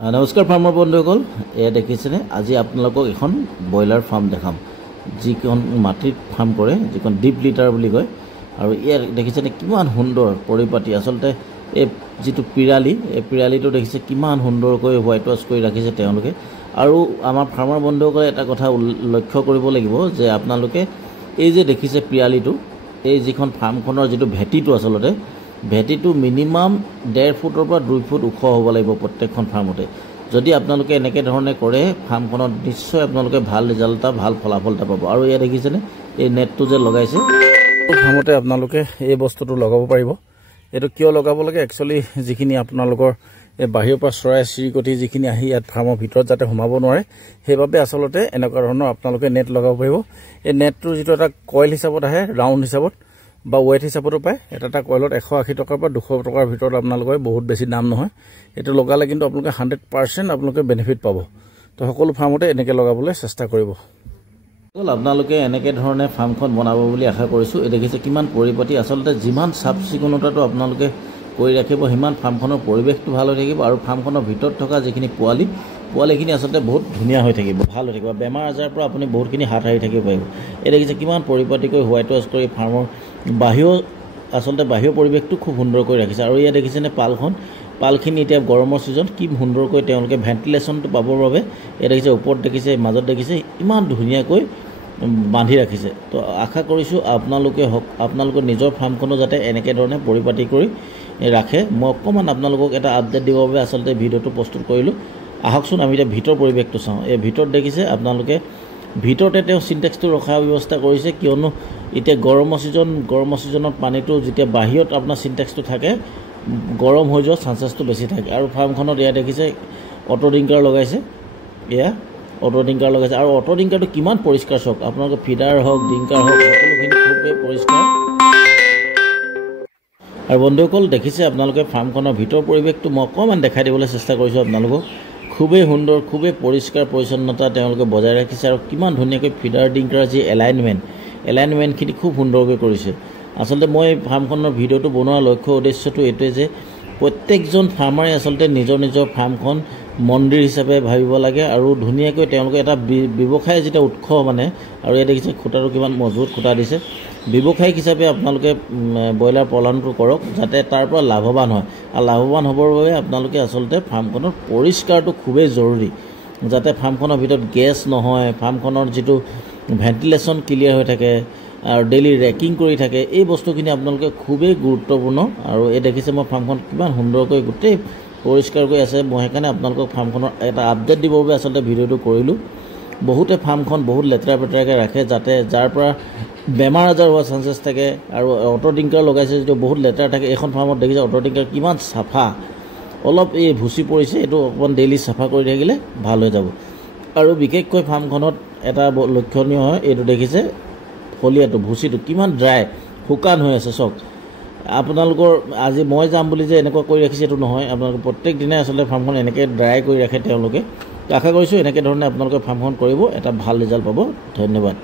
নমস্কাৰ ফাৰ্মৰ বন্ধুসকল, এয়া দেখিছেনে আজি আপোনালোকক এখন ব্ৰইলাৰ ফাৰ্ম দেখাম, যিখন মাটিত ফাৰ্ম কৰে, যিখন ডিপ লিটাৰ বুলি কয়। আৰু ইয়াৰ দেখিছেনে কিমান সুন্দৰ পৰিপাটি। আচলতে এই যিটো পিৰালি, এই পিৰালিটো দেখিছে কিমান সুন্দৰকৈ হোৱাইট ৱাছ কৰি ৰাখিছে তেওঁলোকে। আৰু আমাৰ ফাৰ্মৰ বন্ধুসকলে এটা কথা লক্ষ্য কৰিব লাগিব যে আপোনালোকে এই যে দেখিছে পিৰালিটো, এই যিখন ফাৰ্মখনৰ যিটো ভেটিটো, আচলতে ভেটিটো মিনিমাম 1.5 ফুটৰ পৰা 2 ফুট ওখ হ'ব লাগিব প্ৰত্যেকখন ফাৰ্মতে। যদি আপোনালোকে এনেকৈ ধৰণে কৰে ফাৰ্মখনত নিশ্চয় আপোনালোকে ভাল ৰিজাল্ট এটা, ভাল ফলাফল এটা পাব। আৰু এয়া দেখিছেনে এই নেটটো যে লগাইছে, ফাৰ্মতে আপোনালোকে এই বস্তুটো লগাব পাৰিব। এইটো কিয় লগাব লাগে, একচুৱেলি যিখিনি আপোনালোকৰ এই বাহিৰৰ পৰা চৰাই চিৰিকটি যিখিনি আহি ইয়াত ফাৰ্মৰ ভিতৰত যাতে সোমাব নোৱাৰে, সেইবাবে আচলতে এনেকুৱা ধৰণৰ আপোনালোকে নেট লগাব পাৰিব। এই নেটটোৰ যিটো এটা কইল হিচাপত আহে, ৰাউণ্ড হিচাপত বা ৱেট হিচাপতো পায়, এটা কইলত 180 টকাৰ পৰা 200 টকাৰ ভিতৰত আপোনালোকে বহুত বেছি দাম নহয়। এইটো লগালে কিন্তু আপোনালোকে 100% আপোনালোকে বেনিফিট পাব। তো সকলো ফাৰ্মতে এনেকৈ লগাবলৈ চেষ্টা কৰিব। আপোনালোকে এনেকৈ ধৰণে ফাৰ্মখন বনাব বুলি আশা কৰিছোঁ। এই দেখিছে কিমান পৰিপাটি। আচলতে যিমান চাফ চিকুণতাটো আপোনালোকে কৰি ৰাখিব, সিমান ফাৰ্মখনৰ পৰিৱেশটো ভাল হৈ থাকিব। আৰু ফাৰ্মখনৰ ভিতৰত থকা যিখিনি পোৱালিখিনি আচলতে বহুত ধুনীয়া হৈ থাকিব, ভাল হৈ থাকিব। বেমাৰ আজাৰৰ পৰা আপুনি বহুতখিনি হাত সাৰি থাকিব পাৰিব। এই দেখিছে কিমান পৰিপাটিকৈ হোৱাইট ৱাছ কৰি ফাৰ্মৰ বাহিৰৰ পৰিৱেশটো খুব সুন্দৰকৈ ৰাখিছে। আৰু ইয়াত দেখিছেনে পালখিনি এতিয়া গৰমৰ ছিজন, কি সুন্দৰকৈ তেওঁলোকে ভেণ্টিলেশ্যনটো পাবৰ বাবে ইয়াত দেখিছে, ওপৰত দেখিছে, মাজত দেখিছে, ইমান ধুনীয়াকৈ বান্ধি ৰাখিছে। তো আশা কৰিছোঁ আপোনালোকৰ নিজৰ ফাৰ্মখনো যাতে এনেকৈ ধৰণে পৰিপাটি কৰি ৰাখে। মই অকণমান আপোনালোকক এটা আপডেট দিবৰ বাবে আচলতে ভিডিঅ'টো প্ৰস্তুত কৰিলোঁ। আহকচোন আমি এতিয়া ভিতৰ পৰিৱেশটো চাওঁ। এই ভিতৰত দেখিছে আপোনালোকে, ভিতৰতে তেওঁ চিনটেক্সটো ৰখাৰ ব্যৱস্থা কৰিছে, কিয়নো এতিয়া গৰমৰ ছিজনত পানীটো যেতিয়া বাহিৰত আপোনাৰ চিনটেক্সটো থাকে, গৰম হৈ যোৱাৰ চান্সেছটো বেছি থাকে। আৰু ফাৰ্মখনত এয়া দেখিছে অটো ডিংকাৰ লগাইছে, আৰু অটো ডিংকাৰটো কিমান পৰিষ্কাৰ চাওক। আপোনালোকে ফিডাৰ হওক, ডিংকাৰ হওক, সকলোখিনি খুবেই পৰিষ্কাৰ। আৰু বন্ধুসকল দেখিছে আপোনালোকে ফাৰ্মখনৰ ভিতৰ পৰিৱেশটো মই অকণমান দেখাই দিবলৈ চেষ্টা কৰিছোঁ আপোনালোকক। খুবেই সুন্দৰ, খুবেই পৰিষ্কাৰ পৰিচ্ছন্নতা তেওঁলোকে বজাই ৰাখিছে। আৰু কিমান ধুনীয়াকৈ ফিডাৰ ডিংকাৰ যি এলাইনমেণ্টখিনি খুব সুন্দৰকৈ কৰিছে। আচলতে মই ফাৰ্মখনৰ ভিডিঅ'টো বনোৱাৰ লক্ষ্য উদ্দেশ্যটো এইটোৱে যে প্ৰত্যেকজন ফাৰ্মাৰে আচলতে নিজৰ ফাৰ্মখন মন্দিৰ হিচাপে ভাবিব লাগে। আৰু ধুনীয়াকৈ তেওঁলোকে এটা ব্যৱসায় যেতিয়া উৎস মানে, আৰু ইয়াত দেখিছে খুঁটাটো কিমান মজবুত খুঁটা দিছে। ব্যৱসায়িক হিচাপে আপোনালোকে ব্ৰইলাৰ পালনটো কৰক, যাতে তাৰ পৰা লাভৱান হয়। আৰু লাভৱান হ'বৰ বাবে আপোনালোকে আচলতে ফাৰ্মখনৰ পৰিষ্কাৰটো খুবেই জৰুৰী, যাতে ফাৰ্মখনৰ ভিতৰত গেছ নহয়, ফাৰ্মখনৰ যিটো ভেণ্টিলেশ্যন ক্লিয়াৰ হৈ থাকে আৰু ডেইলি ৰেকিং কৰি থাকে, এই বস্তুখিনি আপোনালোকে খুবেই গুৰুত্বপূৰ্ণ। আৰু এই দেখিছে মই ফাৰ্মখন কিমান সুন্দৰকৈ গোটেই পৰিষ্কাৰকৈ আছে। মই সেইকাৰণে আপোনালোকক ফাৰ্মখনৰ এটা আপডেট দিবৰ বাবে আচলতে ভিডিঅ'টো কৰিলোঁ। বহুতে ফাৰ্মখন বহুত লেতেৰা পেতেৰাকৈ ৰাখে, যাৰ পৰা বেমাৰ আজাৰ হোৱাৰ চান্সেছ থাকে। আৰু অটো ডিংকাৰ লগাইছে যদিও বহুত লেতেৰা থাকে। এইখন ফাৰ্মত দেখিছে অটো ডিংকাৰ কিমান চাফা, অলপ এই ভুচি পৰিছে, এইটো অকণমান ডেইলি চাফা কৰি থাকিলে ভাল হৈ যাব। আৰু বিশেষকৈ ফাৰ্মখনত এটা লক্ষণীয় হয়, এইটো দেখিছে ফলিয়াটো, ভুচিটো কিমান ড্ৰাই, শুকান হৈ আছে চাওক। আপোনালোকৰ আজি মই যাম বুলি যে এনেকুৱা কৰি ৰাখিছে এইটো নহয়, আপোনালোকে প্ৰত্যেক দিনাই আচলতে ফাৰ্মখন এনেকৈ ড্ৰাই কৰি ৰাখে তেওঁলোকে। আশা কৰিছোঁ এনেকৈ ধৰণে আপোনালোকে ফাৰ্মখন কৰিব, এটা ভাল ৰিজাল্ট পাব। ধন্যবাদ।